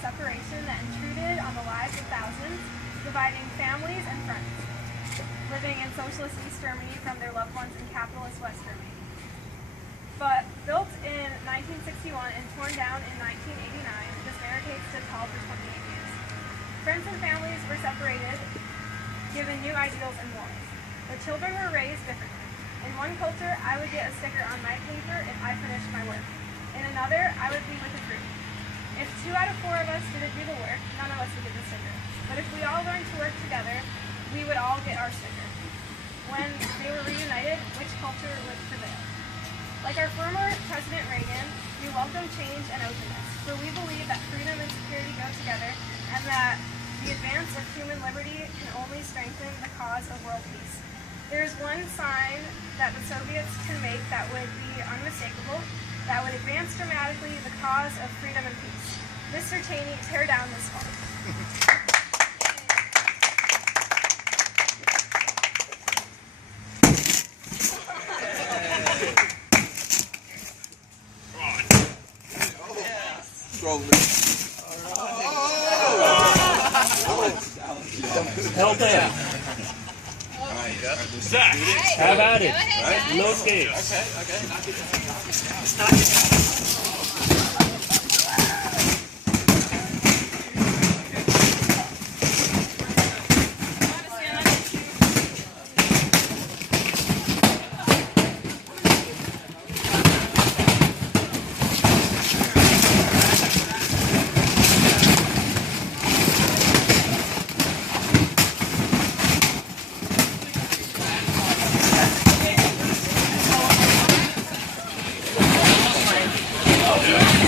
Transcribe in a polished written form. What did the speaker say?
separation that intruded on the lives of thousands, dividing families and friends living in socialist East Germany from their loved ones in capitalist West Germany. But built in 1961 and torn down in 1989, this barricade stood tall for 28 years. Friends and families were separated, given new ideals and morals. The children were raised differently. In one culture, I would get a sticker on my paper if I finished my work. In another, I would be with a group. If 2 out of 4 of us didn't do the work, none of us would get the sticker. But if we all learned to work together, we would all get our sticker. When they were reunited, which culture would prevail? Like our former President Reagan, we welcome change and openness, for we believe that freedom and security go together, and that the advance of human liberty can only strengthen the cause of world peace. There is one sign that the Soviets can make that would be unmistakable, that would advance dramatically the cause of freedom and peace. Mr. Cheney, tear down this wall. Help him. Zach, how about it? No skates. Yeah.